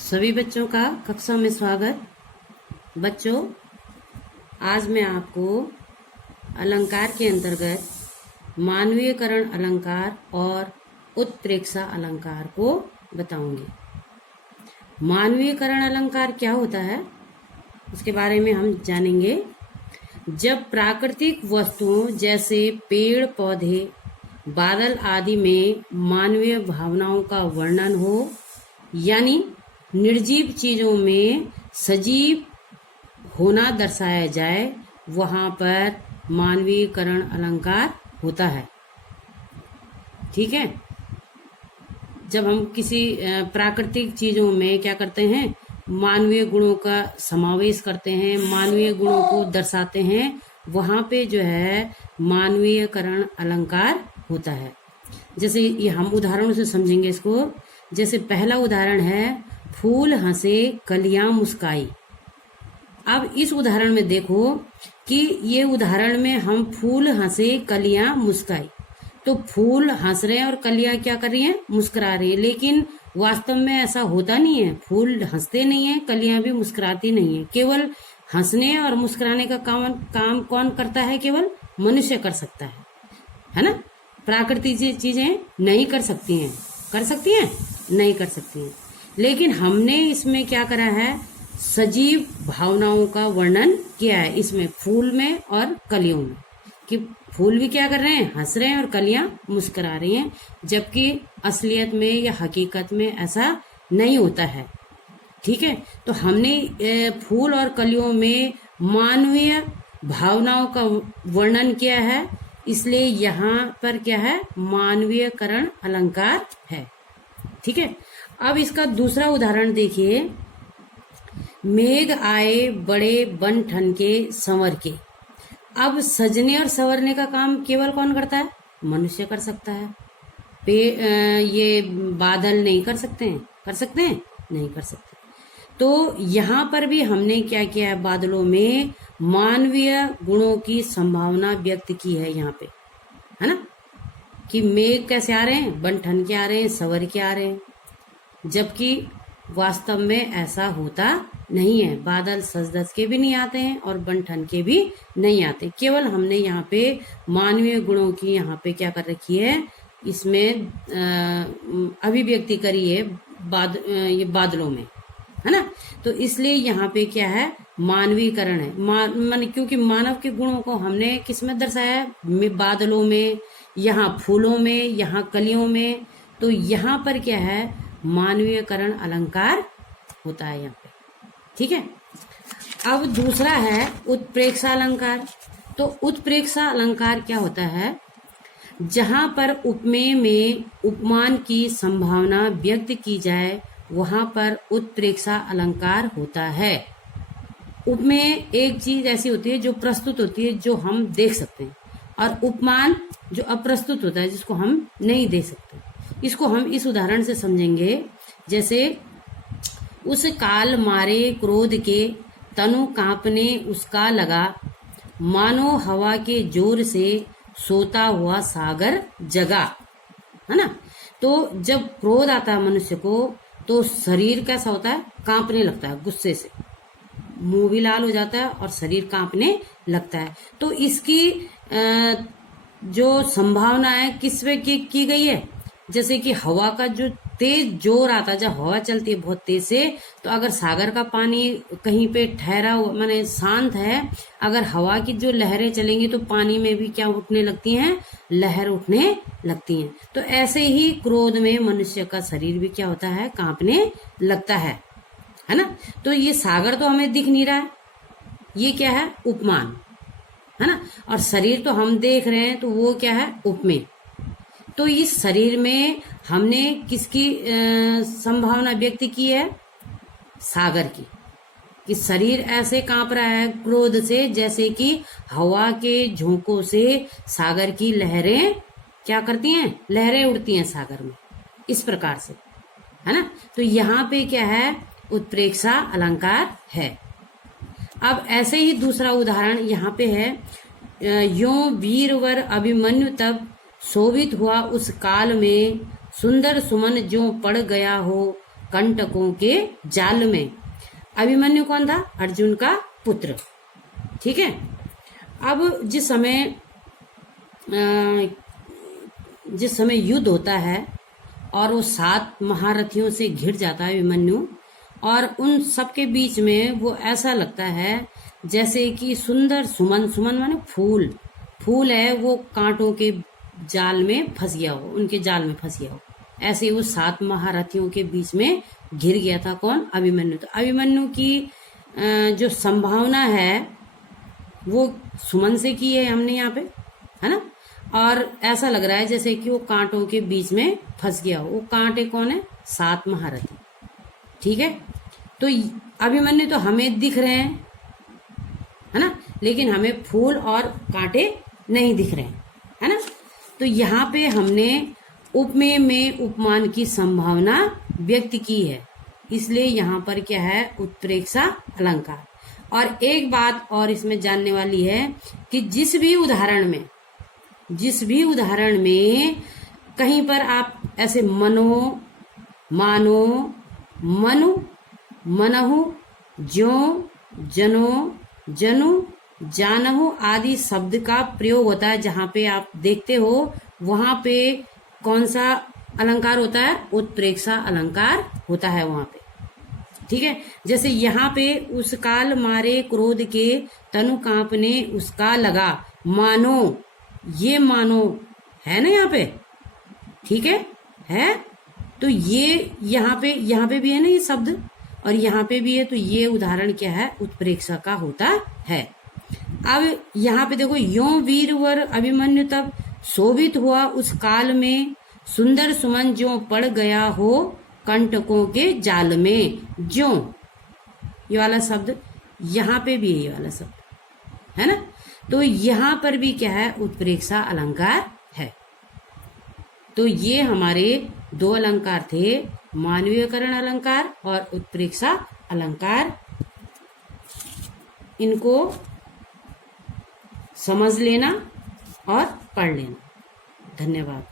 सभी बच्चों का कक्षा में स्वागत। बच्चों, आज मैं आपको अलंकार के अंतर्गत मानवीयकरण अलंकार और उत्प्रेक्षा अलंकार को बताऊंगी। मानवीयकरण अलंकार क्या होता है उसके बारे में हम जानेंगे। जब प्राकृतिक वस्तुओं जैसे पेड़ पौधे, बादल आदि में मानवीय भावनाओं का वर्णन हो, यानी निर्जीव चीजों में सजीव होना दर्शाया जाए, वहां पर मानवीयकरण अलंकार होता है। ठीक है। जब हम किसी प्राकृतिक चीजों में क्या करते हैं, मानवीय गुणों का समावेश करते हैं, मानवीय गुणों को दर्शाते हैं, वहां पे जो है मानवीयकरण अलंकार होता है। जैसे ये हम उदाहरणों से समझेंगे इसको। जैसे पहला उदाहरण है, फूल हंसे कलियां मुस्काई। अब इस उदाहरण में देखो कि ये उदाहरण में हम फूल हंसे कलियां मुस्काई, तो फूल हंस रहे हैं और कलियां क्या कर रही हैं, मुस्कुरा रही है। लेकिन वास्तव में ऐसा होता नहीं है। फूल हंसते नहीं है, कलियां भी मुस्कुराती नहीं है। केवल हंसने और मुस्कुराने का काम कौन करता है? केवल मनुष्य कर सकता है ना। प्राकृतिक चीजें नहीं कर सकती हैं। कर सकती हैं? नहीं कर सकती हैं। लेकिन हमने इसमें क्या करा है, सजीव भावनाओं का वर्णन किया है इसमें, फूल में और कलियों में, कि फूल भी क्या कर रहे हैं, हंस रहे हैं, और कलियां मुस्कुरा रही हैं। जबकि असलियत में या हकीकत में ऐसा नहीं होता है। ठीक है। तो हमने फूल और कलियों में मानवीय भावनाओं का वर्णन किया है, इसलिए यहाँ पर क्या है, मानवीयकरण अलंकार है। ठीक है। अब इसका दूसरा उदाहरण देखिए। मेघ आए बड़े बन ठन के संवर के। अब सजने और संवरने का काम केवल कौन करता है? मनुष्य कर सकता है। ये बादल नहीं कर सकते हैं। कर सकते हैं? नहीं कर सकते। तो यहाँ पर भी हमने क्या किया है, बादलों में मानवीय गुणों की संभावना व्यक्त की है यहाँ पे, है ना, कि मेघ कैसे आ रहे हैं, बन ठन के आ रहे हैं, संवर के आ रहे हैं। जबकि वास्तव में ऐसा होता नहीं है। बादल सज धज के भी नहीं आते हैं और बन ठन के भी नहीं आते। केवल हमने यहाँ पे मानवीय गुणों की यहाँ पे क्या कर रखी है, इसमें अभिव्यक्ति करी है ये बादलों में, है ना। तो इसलिए यहाँ पे क्या है, मानवीकरण है। क्योंकि मानव के गुणों को हमने किस में दर्शाया है, बादलों में, यहाँ फूलों में, यहाँ कलियों में। तो यहाँ पर क्या है, मानवीयकरण अलंकार होता है यहाँ पे। ठीक है। अब दूसरा है उत्प्रेक्षा अलंकार। तो उत्प्रेक्षा अलंकार क्या होता है, जहां पर उपमेय में उपमान की संभावना व्यक्त की जाए, वहां पर उत्प्रेक्षा अलंकार होता है। उपमेय एक चीज ऐसी होती है जो प्रस्तुत होती है, जो हम देख सकते हैं, और उपमान जो अप्रस्तुत होता है, जिसको हम नहीं देख सकते। इसको हम इस उदाहरण से समझेंगे। जैसे उस काल मारे क्रोध के, तनु कांपने उसका लगा, मानो हवा के जोर से सोता हुआ सागर जगा, है ना। तो जब क्रोध आता है मनुष्य को, तो शरीर कैसा होता है, कांपने लगता है गुस्से से, मुंह भी लाल हो जाता है और शरीर कांपने लगता है। तो इसकी जो संभावना है किस वे की गई है, जैसे कि हवा का जो तेज जोर आता है, जब हवा चलती है बहुत तेज से, तो अगर सागर का पानी कहीं पे ठहरा माने शांत है, अगर हवा की जो लहरें चलेंगी तो पानी में भी क्या उठने लगती हैं, लहर उठने लगती हैं। तो ऐसे ही क्रोध में मनुष्य का शरीर भी क्या होता है, कांपने लगता है ना। तो ये सागर तो हमें दिख नहीं रहा है, ये क्या है, उपमान, है ना। और शरीर तो हम देख रहे हैं, तो वो क्या है, उपमेय। तो इस शरीर में हमने किसकी संभावना व्यक्त की है, सागर की, कि शरीर ऐसे कांप रहा है क्रोध से, जैसे कि हवा के झोंकों से सागर की लहरें क्या करती हैं, लहरें उड़ती हैं सागर में, इस प्रकार से, है ना। तो यहाँ पे क्या है, उत्प्रेक्षा अलंकार है। अब ऐसे ही दूसरा उदाहरण यहाँ पे है, यों वीरवर अभिमन्यु तब शोभित हुआ उस काल में, सुंदर सुमन जो पड़ गया हो, कंटकों के जाल में। अभिमन्यु कौन था? अर्जुन का पुत्र। ठीक है। अब जिस समय युद्ध होता है और वो 7 महारथियों से घिर जाता है अभिमन्यु, और उन सबके बीच में वो ऐसा लगता है जैसे कि सुंदर सुमन, सुमन माने फूल, फूल है वो कांटों के जाल में फंस गया हो, उनके जाल में फंस गया हो। ऐसे वो 7 महारथियों के बीच में घिर गया था। कौन? अभिमन्यु। तो अभिमन्यु की जो संभावना है वो सुमन से की है हमने यहाँ पे, है ना। और ऐसा लग रहा है जैसे कि वो कांटों के बीच में फंस गया हो। वो कांटे कौन है? 7 महारथी। ठीक है। तो अभिमन्यु तो हमें दिख रहे हैं, है ना, लेकिन हमें फूल और कांटे नहीं दिख रहे हैं, है ना। तो यहाँ पे हमने उपमेय में उपमान की संभावना व्यक्त की है, इसलिए यहाँ पर क्या है? उत्प्रेक्षा अलंकार। और एक बात और इसमें जानने वाली है कि जिस भी उदाहरण में कहीं पर आप ऐसे मनो, मानो, मनु, मनहु, ज्यों, जनो, जनु, जानहु आदि शब्द का प्रयोग होता है, जहाँ पे आप देखते हो वहां पे कौन सा अलंकार होता है? उत्प्रेक्षा अलंकार होता है वहां पे। ठीक है। जैसे यहाँ पे उस काल मारे क्रोध के तनु कांपने उसका लगा, मानो, ये मानो है ना यहाँ पे। ठीक है। तो ये यहाँ पे भी है ना ये शब्द, और यहाँ पे भी है। तो ये उदाहरण क्या है? उत्प्रेक्षा का होता है। अब यहाँ पे देखो, यों वीरवर अभिमन्यु तब शोभित हुआ उस काल में, सुंदर सुमन ज्यों पड़ गया हो कंटकों के जाल में। ज्यों, ये वाला शब्द यहाँ पे भी है, ये वाला शब्द है ना। तो यहाँ पर भी क्या है? उत्प्रेक्षा अलंकार है। तो ये हमारे 2 अलंकार थे, मानवीयकरण अलंकार और उत्प्रेक्षा अलंकार। इनको समझ लेना और पढ़ लेना। धन्यवाद।